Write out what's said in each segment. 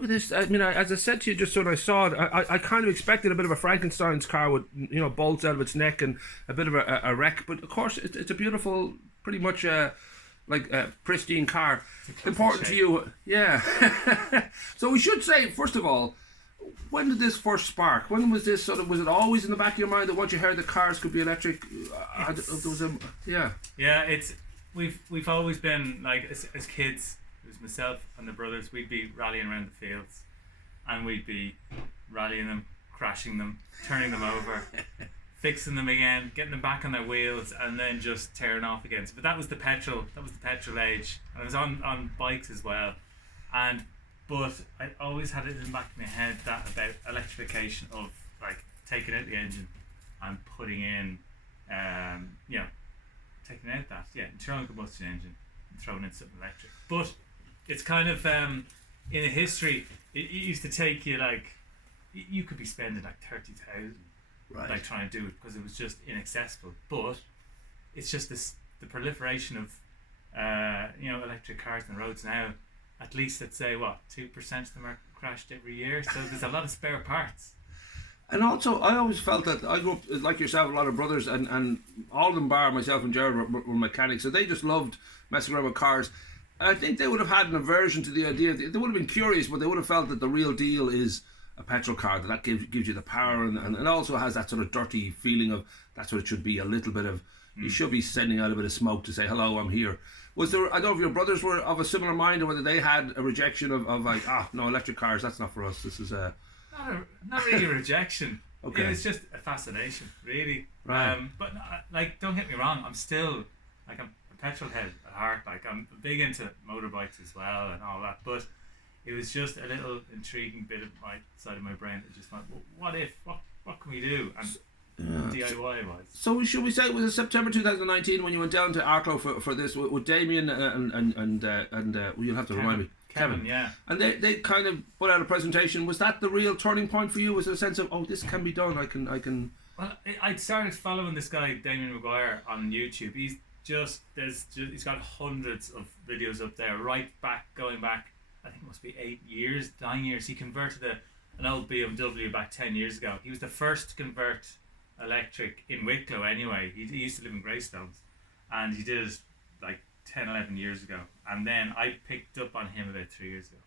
This, I mean, as I said to you just when I saw it, I kind of expected a bit of a Frankenstein's car with, bolts out of its neck and a bit of a wreck. But of course, it's a beautiful, pretty much like a pristine car. Important to you, yeah. So we should say, first of all, when did this first spark? When was this was it always in the back of your mind that once you heard that cars could be electric, there was yeah. Yeah, we've always been like as kids. It was myself and the brothers. We'd be rallying around the fields, and we'd be rallying them, crashing them, turning them over, fixing them again, getting them back on their wheels, and then just tearing off again. But that was the petrol. That was the petrol age. And I was on bikes as well, but I always had it in the back of my head that about electrification of like taking out the engine and putting in, taking out that internal combustion engine and throwing in something electric. But it's kind of in a history. It used to take you like you could be spending like 30,000, right, like trying to do it because it was just inaccessible. But it's just the proliferation of electric cars on the roads now. At least let's say 2% of them are crashed every year. So there's a lot of spare parts. And also, I always felt that I grew up like yourself, a lot of brothers, and all of them, bar myself and Jared, were mechanics, so they just loved messing around with cars. And I think they would have had an aversion to the idea. They would have been curious, but they would have felt that the real deal is a petrol car. That gives you the power, and also has that sort of dirty feeling of that's what it should be. A little bit of you should be sending out a bit of smoke to say hello, I'm here. Was there? I don't know if your brothers were of a similar mind, or whether they had a rejection of like no, electric cars, that's not for us. This is a not really a rejection. Okay. It's just a fascination, really. Right. But like, don't get me wrong. I'm still like I'm a petrol head at heart. Like I'm big into motorbikes as well and all that. But it was just a little intriguing bit of my side of my brain that just went, well, what if? What can we do? And DIY was. So should we say it was September 2019 when you went down to Arklow for this with Damien and you'll have to remind me. Kevin, yeah. And they kind of put out a presentation. Was that the real turning point for you? Was it a sense of, this can be done? I can. Well, I started following this guy Damien Maguire on YouTube. He's got hundreds of videos up there, going back. I think it must be 9 years. He converted an old BMW back 10 years ago. He was the first to convert electric in Wicklow. Anyway, he used to live in Greystones, and he did it like 10, 11 years ago. And then I picked up on him about 3 years ago.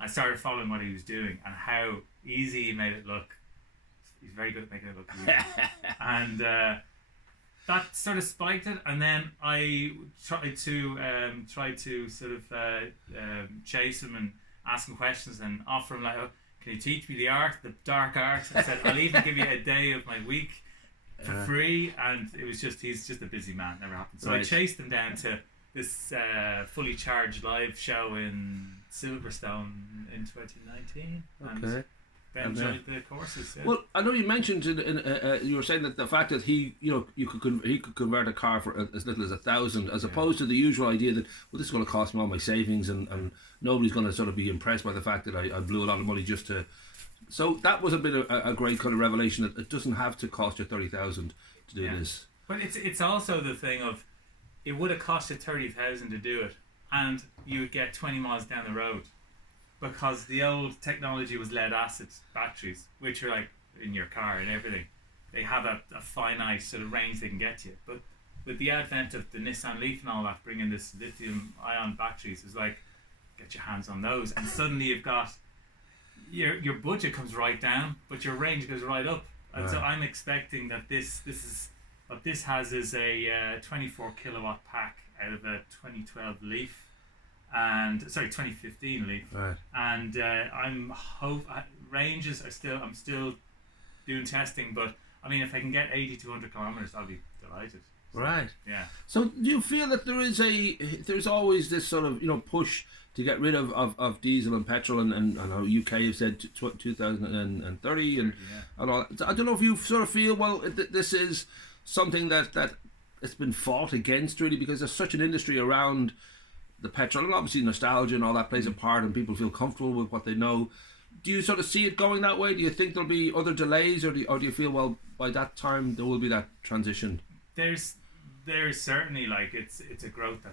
I started following what he was doing and how easy he made it look. He's very good at making it look easy. And that sort of spiked it. And then I tried to sort of chase him and ask him questions and offer him like, can you teach me the dark art? I said, I'll even give you a day of my week for free. And it was he's just a busy man. Never happened. So right. I chased him down to this fully charged live show in Silverstone in 2019. Okay. And enjoyed the courses. Yeah. Well, I know you mentioned you were saying that the fact that he could convert a car for as little as 1,000, as opposed to the usual idea that this is going to cost me all my savings and nobody's going to sort of be impressed by the fact that I blew a lot of money just to. So that was a bit of a great kind of revelation that it doesn't have to cost you 30,000 to do this. But it's also the thing of it would have cost you 30,000 to do it, and you would get 20 miles down the road. Because the old technology was lead acid batteries, which are like in your car and everything. They have a finite sort of range they can get you. But with the advent of the Nissan Leaf and all that, bringing this lithium-ion batteries, it's like, get your hands on those. And suddenly you've got, your budget comes right down, but your range goes right up. And so I'm expecting that this has is a 24 kilowatt pack out of a 2012 Leaf. 2015 Leaf, right. And ranges are I'm still doing testing, but I mean, if I can get 80 to 100 kilometers, I'll be delighted. So, right. Yeah. So do you feel that there's always this sort of push to get rid of diesel and petrol, and I know UK have said 2030 and all. I don't know if you sort of feel this is something that it's been fought against really, because there's such an industry around the petrol, and obviously nostalgia and all that plays a part, and people feel comfortable with what they know. Do you sort of see it going that way? Do you think there'll be other delays, or do you feel by that time there will be that transition? There's certainly it's a growth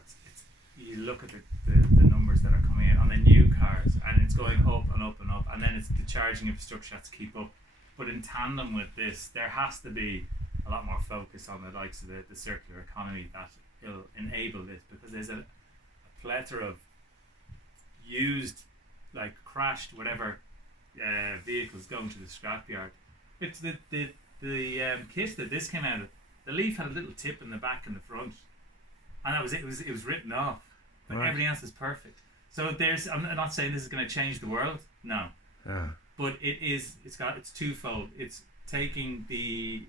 you look at the numbers that are coming in. On the new cars, and it's going up and up and up, and then it's the charging infrastructure has to keep up. But in tandem with this, there has to be a lot more focus on the likes of the circular economy that will enable this, because there's a plethora of used, like crashed, whatever vehicles going to the scrapyard. It's the kit that this came out of. The Leaf had a little tip in the back and the front, and that was it. It was written off. But everything else is perfect. So I'm not saying this is going to change the world. No. But it's twofold. It's taking the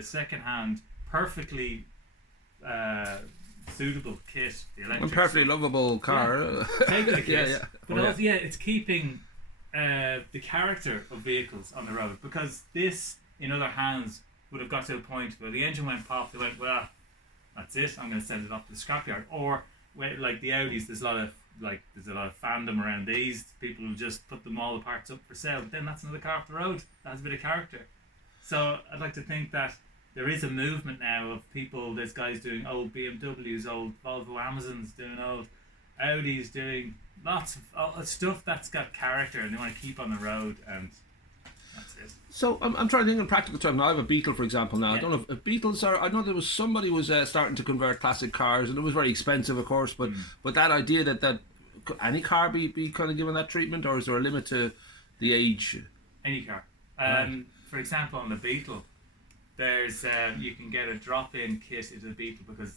second-hand, perfectly suitable kit, the electric, a perfectly lovable car. Take the kit, but also, it's keeping the character of vehicles on the road, because this, in other hands, would have got to a point where the engine went pop. They went, well, that's it. I'm going to send it off to the scrapyard. Or like the Audis, there's a lot of fandom around these. People will just put them all the parts up for sale. But then that's another car off the road. That has a bit of character. So I'd like to think that there is a movement now of people. There's guys doing old BMWs, old Volvo Amazons, doing old Audis, doing lots of stuff that's got character, and they want to keep on the road, and that's it. So I'm trying to think in practical terms. Now I have a Beetle, for example. Now I don't know if Beetles are. I know there was somebody was starting to convert classic cars, and it was very expensive, of course. But that idea that could any car be kind of given that treatment, or is there a limit to the age? Any car. For example, on the Beetle, there's you can get a drop-in kit into the Beetle, because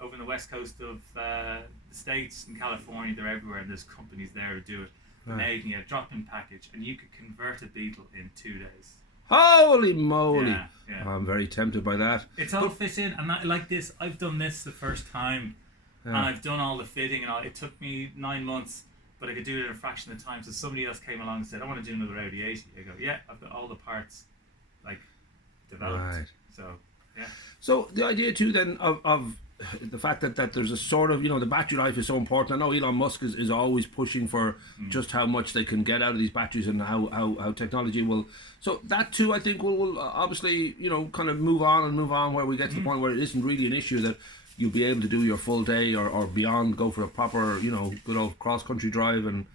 over in the west coast of the States and California, they're everywhere, and there's companies there who do it. Now you can get a drop-in package, and you could convert a Beetle in 2 days. Holy moly! Yeah. I'm very tempted by that. It's all fit in, and like this, I've done this the first time, and I've done all the fitting and all. It took me 9 months, but I could do it in a fraction of the time. So somebody else came along and said, I want to do another Audi 80. I go, yeah, I've got all the parts developed. Right. So, yeah. So the idea too then of the fact that there's a sort of, the battery life is so important. I know Elon Musk is always pushing for just how much they can get out of these batteries, and how technology will. So that too, I think, will obviously, kind of move on where we get to the point where it isn't really an issue that you'll be able to do your full day or beyond, go for a proper, good old cross-country drive. And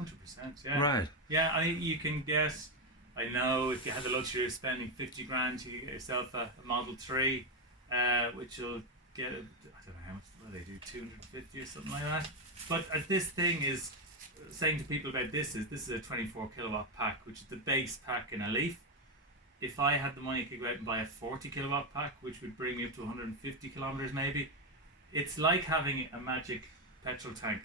100%, yeah. Right. Yeah, I think you can guess. I know if you had the luxury of spending 50 grand, you could get yourself a Model 3, which will get, I don't know how much, what do they do, 250 or something like that. But this thing is, saying to people about this is a 24 kilowatt pack, which is the base pack in a Leaf. If I had the money, I could go out and buy a 40 kilowatt pack, which would bring me up to 150 kilometers maybe. It's like having a magic petrol tank,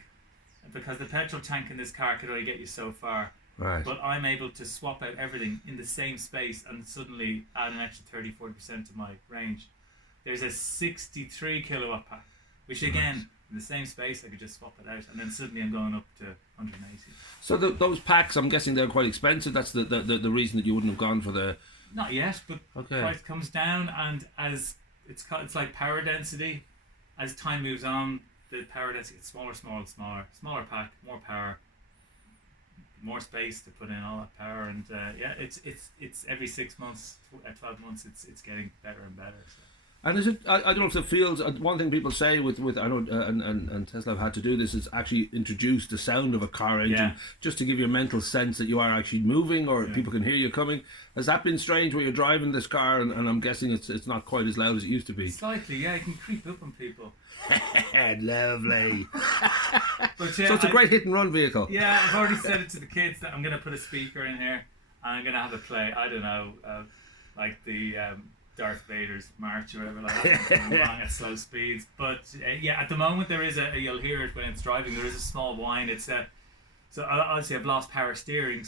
because the petrol tank in this car could only get you so far. Right. But I'm able to swap out everything in the same space and suddenly add an extra 30-40% to my range. There's a 63 kilowatt pack, which again, in the same space, I could just swap it out, and then suddenly I'm going up to 180. So those packs, I'm guessing they're quite expensive. That's the reason that you wouldn't have gone for the... Not yet, but price comes down, and as it's like power density. As time moves on, the power density gets smaller pack, more power, more space to put in all that power, and it's every 6 months, 12 months, it's getting better and better. So. And is it? I don't know if it feels. One thing people say with I know, and Tesla have had to do this, is actually introduce the sound of a car engine, just to give you a mental sense that you are actually moving, or people can hear you coming. Has that been strange where you're driving this car, and I'm guessing it's not quite as loud as it used to be? Slightly, yeah. It can creep up on people. Lovely. But so it's a great hit and run vehicle. Yeah, I've already said it to the kids that I'm going to put a speaker in here, and I'm going to have it play. I don't know, like the. Darth Vader's march or whatever, like that, along at slow speeds. But at the moment there is you'll hear it when it's driving. There is a small whine. It's so obviously I've lost power steering.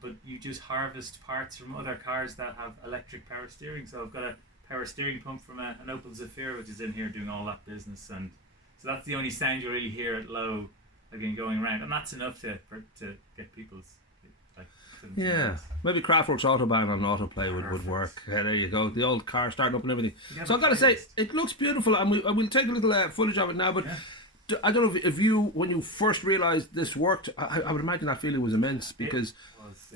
But you just harvest parts from other cars that have electric power steering. So I've got a power steering pump from an Opel Zafira, which is in here doing all that business. And so that's the only sound you really hear at low, again, going around, and that's enough to get people's. Yeah, maybe Kraftwerk's Autobahn on autoplay would work. There you go, the old car starting up and everything. So I've got to say, it looks beautiful, and we'll take a little footage of it now. But I don't know if you, when you first realised this worked, I would imagine that feeling was immense, because it was,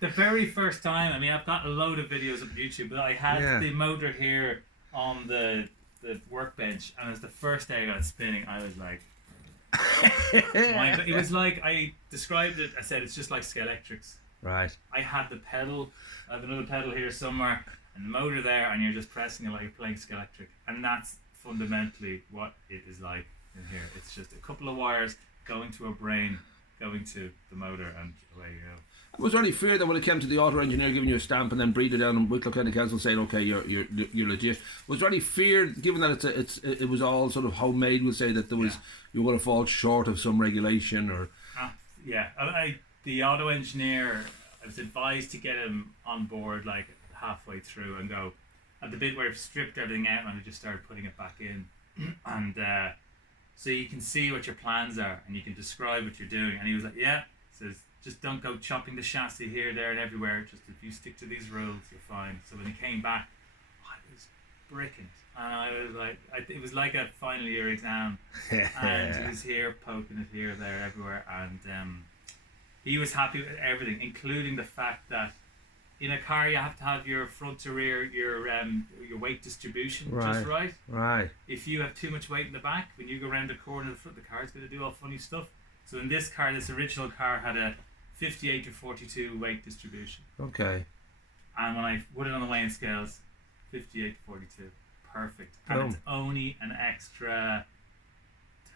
the very first time. I mean, I've got a load of videos up on YouTube, but I had the motor here on the workbench, and as the first day I got spinning, I was like, It was like, I described it, I said it's just like Scalextrics. Right. I had the pedal, I have another pedal here somewhere, and the motor there, and you're just pressing it like you're playing Scalextric. And that's fundamentally what it is like in here. It's just a couple of wires going to a brain, going to the motor, and away you go. Was there any fear that when it came to the auto engineer giving you a stamp and then breathe it down and Wicklow County Council saying, okay, you're legit? Was there any fear, given that it was all sort of homemade, we'll say, that there was you were going to fall short of some regulation or? Yeah, the auto engineer, I was advised to get him on board like halfway through and go at the bit where I've stripped everything out and I just started putting it back in, and so you can see what your plans are and you can describe what you're doing. And he was like, yeah, says, just don't go chopping the chassis here, there, and everywhere. Just if you stick to these rules, you're fine. So when he came back, I was bricking it. And I was like, it was like a final year exam. And he was here, poking it here, there, everywhere. And he was happy with everything, including the fact that in a car you have to have your front to rear, your weight distribution just right. Right. If you have too much weight in the back, when you go around the corner of the front, the car's going to do all funny stuff. So in this car, this original car had a 58 to 42 weight distribution. Okay. And when I put it on the weighing scales, 58 to 42. Perfect. Boom. And it's only an extra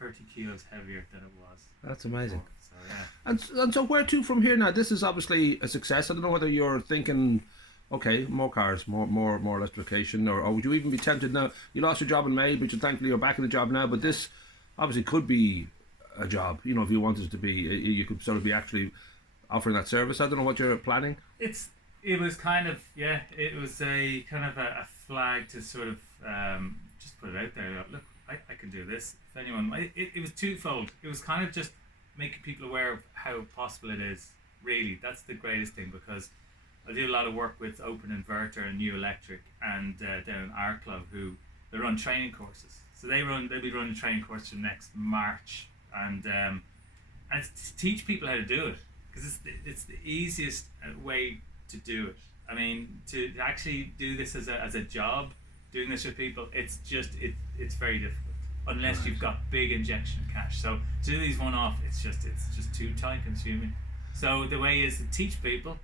30 kilos heavier than it was. That's amazing. So, yeah. And so where to from here now? This is obviously a success. I don't know whether you're thinking, okay, more cars, more electrification, or would you even be tempted now? You lost your job in May, but thankfully you're back in the job now. But this obviously could be a job. You know, if you wanted it to be, you could sort of be actually offering that service. I don't know what you're planning. It was kind of, it was a kind of a flag to sort of just put it out there. Look, I can do this. If anyone, it was twofold. It was kind of just making people aware of how possible it is. Really, that's the greatest thing, because I do a lot of work with Open Inverter and New Electric and down in our club, who they run training courses. So they'll be running a training course for next March, and it's to teach people how to do it, because it's the easiest way to do it. I mean, to actually do this as a job, doing this with people, it's very difficult unless you've got big injection of cash. So to do these one-off, it's just too time consuming. So the way is to teach people,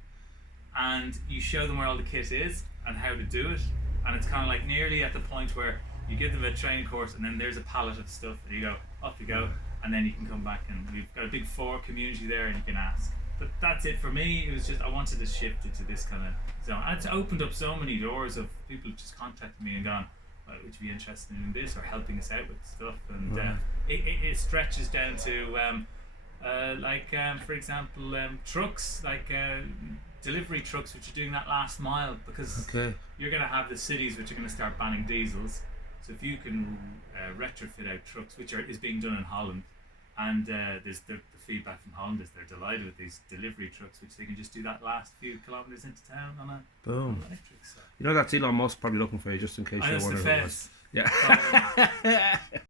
and you show them where all the kit is and how to do it, and it's kind of like nearly at the point where you give them a training course and then there's a pallet of stuff and you go, off you go, and then you can come back and we've got a big community there and you can ask. But that's it for me. It was just, I wanted to shift it to this kind of zone, and it's opened up so many doors of people just contacting me and gone, would you be interested in this or helping us out with stuff? And it stretches down to for example, trucks, like delivery trucks which are doing that last mile, because you're going to have the cities which are going to start banning diesels. So if you can retrofit out trucks, which is being done in Holland, and there's the feedback from Holland is they're delighted with these delivery trucks, which they can just do that last few kilometres into town on a electric. So. You know, that's Elon Musk probably looking for you, just in case you're wondering. Yeah.